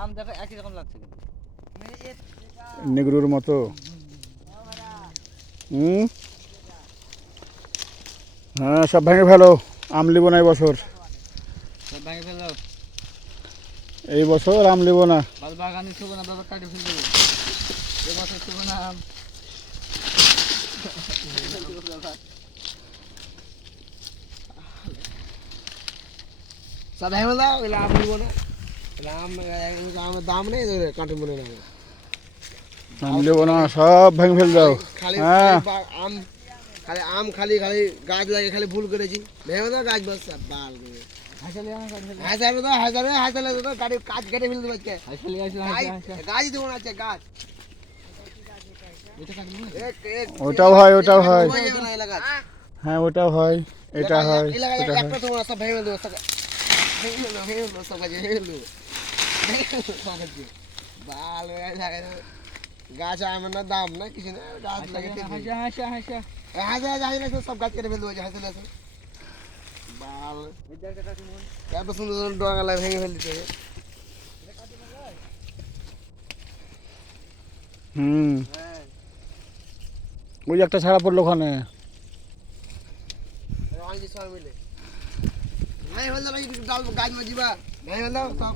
আম দেখা একই রকম লাগছে কিন্তু। নেগরুর মতো। হ্যাঁ, সব ভেঙে ফেলো, আম লিবো না এই বছর। সব ভেঙে ফেলো। এই বছর আম লিবো না। বাগানে শুকো না, বাবা কাটে ফেল দেবো। এ বছর শুকো না আম। সব ভেঙে দাও, এগুলো আম নিবো না। আমের দাম নেই, কাটে মনে না। আম লিবো না, সব ভেঙে ফেল দাও। খালি হ্যাঁ, আম, খালি আম, খালি খালি গাছ লাগে, খালি ভুল করেছি। ভেঙে দাও গাছ, বস বাল করে। হাজারে দাও, হাজারে দাও, গাড়ি কাজ কেটে ফেলে দেবো আজকে। গাছ দেবো না আজকে, গাছ। ওটাও হয়, ওটাও হয়। ডুবে যাবে না এলাকায়। হ্যাঁ, ওটাও হয়, এটা হয়, এলাকায় এটা হয়। একটা তোমার সব ভেঙে দেবো, সব ভেঙে দেবো, সব গাছ ভেঙে দেবো। বাল হয়ে যায়। গাছ আমার না দাম না কিছু না, গাছ লাগে সব গাছ কেটে ফেলতে পারছে। হাসে আছে বাল, এত সুন্দর সুন্দর ডোঙালা ভেঙে ফেল দিতে। ওই যে একটা ছাড়া পড়লো ওখানে। সবাই মিলে ভেঙে ফেল দাও, ডাল গাছ মাঝিবা ভেঙে ফেল দাও সব।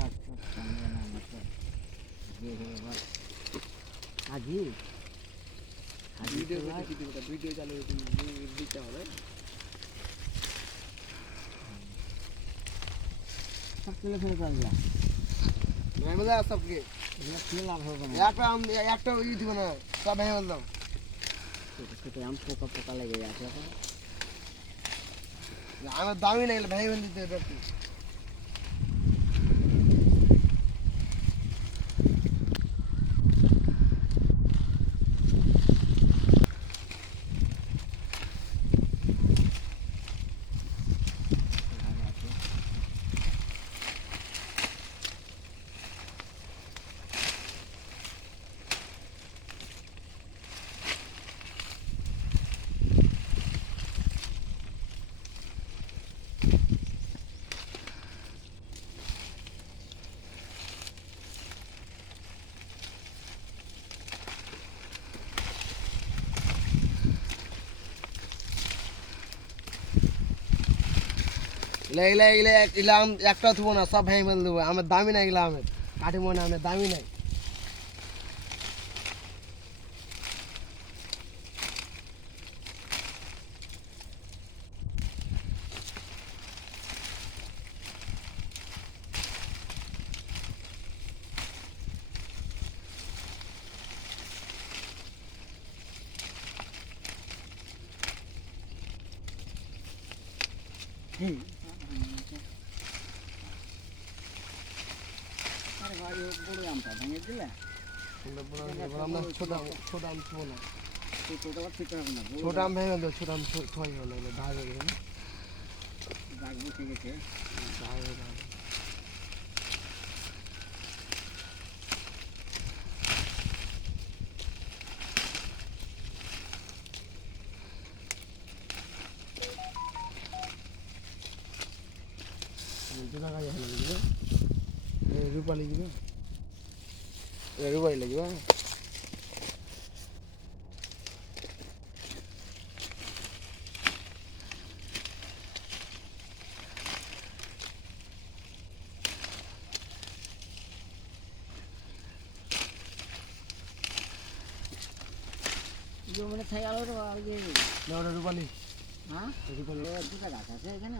ভিডিও চালু দিতে হবে। ভেঙে দাও সবকে, একটা ই দিব না, সব ভেঙে ফেল দাও। পোকা লেগে যাচ্ছে। আমার দামই নেই, ভেঙে ফেল দিতে হবে। আম একটা থুবো না, সব ভেঙে ফেল দেবো। আমার দামি নাই, এগুলো আমের কাঠি মনে আমের দামি নাই। আমটা ভেঙে দিলে ছোট আম থুবো না, ছোট ছোট আম ভেঙে দেবো। ছোট আম থোয়াই ভালো, ধার হয়ে গেছে। দাগ বসে গেছে। রূপালি ଯିବ, ରୂପାଲି ଲାଗିବ। মানে থেকে গেল রূপালি, হ্যাঁ, দুটো গাছ আছে এখানে।